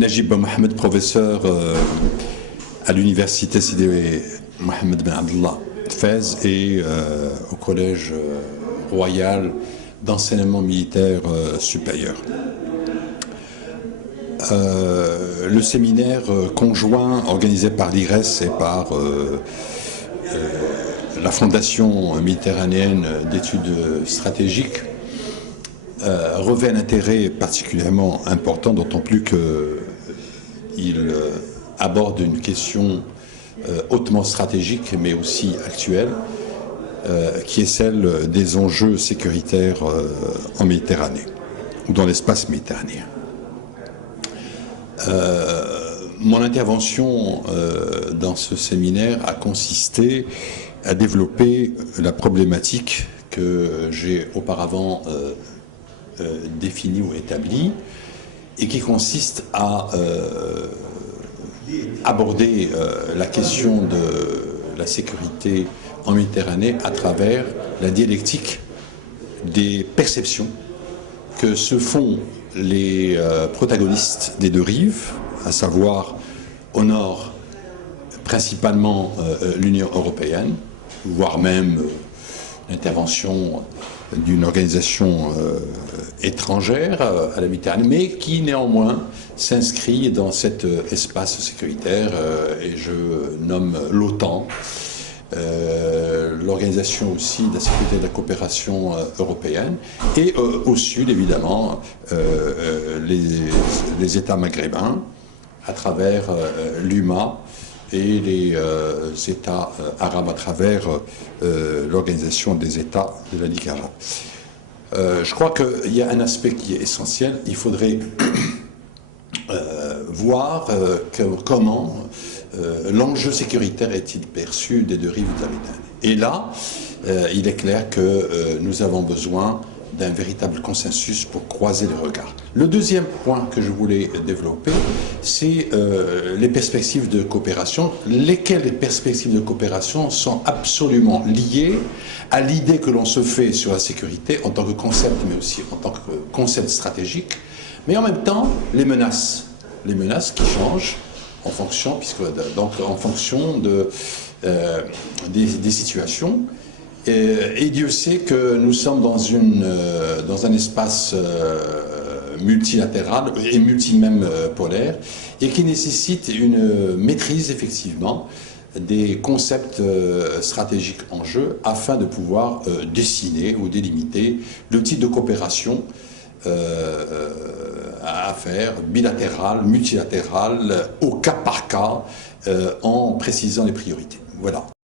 Najib Mohamed, professeur à l'université Sidi Mohamed Ben Abdallah Fès et au collège royal d'enseignement militaire supérieur. Le séminaire conjoint organisé par l'IRES et par la Fondation méditerranéenne d'études stratégiques revêt un intérêt particulièrement important, d'autant plus qu'il aborde une question hautement stratégique mais aussi actuelle, qui est celle des enjeux sécuritaires en Méditerranée ou dans l'espace méditerranéen. Mon intervention dans ce séminaire a consisté à développer la problématique que j'ai auparavant définie ou établie et qui consiste à aborder la question de la sécurité en Méditerranée à travers la dialectique des perceptions que se font les protagonistes des deux rives, à savoir au nord principalement l'Union européenne, voire même l'intervention d'une organisation étrangère à la Méditerranée, mais qui néanmoins s'inscrit dans cet espace sécuritaire, et je nomme l'OTAN, l'organisation aussi de la sécurité et de la coopération européenne, et au sud évidemment les États maghrébins à travers l'UMA et les États arabes à travers l'organisation des États de la Ligue arabe. Je crois qu'il y a un aspect qui est essentiel. Il faudrait voir comment l'enjeu sécuritaire est-il perçu des deux rives de la Méditerranée. Et là, il est clair que nous avons besoin d'un véritable consensus pour croiser les regards. Le deuxième point que je voulais développer, c'est les perspectives de coopération, lesquelles les perspectives de coopération sont absolument liées à l'idée que l'on se fait sur la sécurité en tant que concept, mais aussi en tant que concept stratégique, mais en même temps les menaces qui changent en fonction, en fonction des situations. Et Dieu sait que nous sommes dans un espace multilatéral et même polaire, et qui nécessite une maîtrise effectivement des concepts stratégiques en jeu afin de pouvoir dessiner ou délimiter le type de coopération à faire, bilatérale, multilatérale, au cas par cas, en précisant les priorités. Voilà.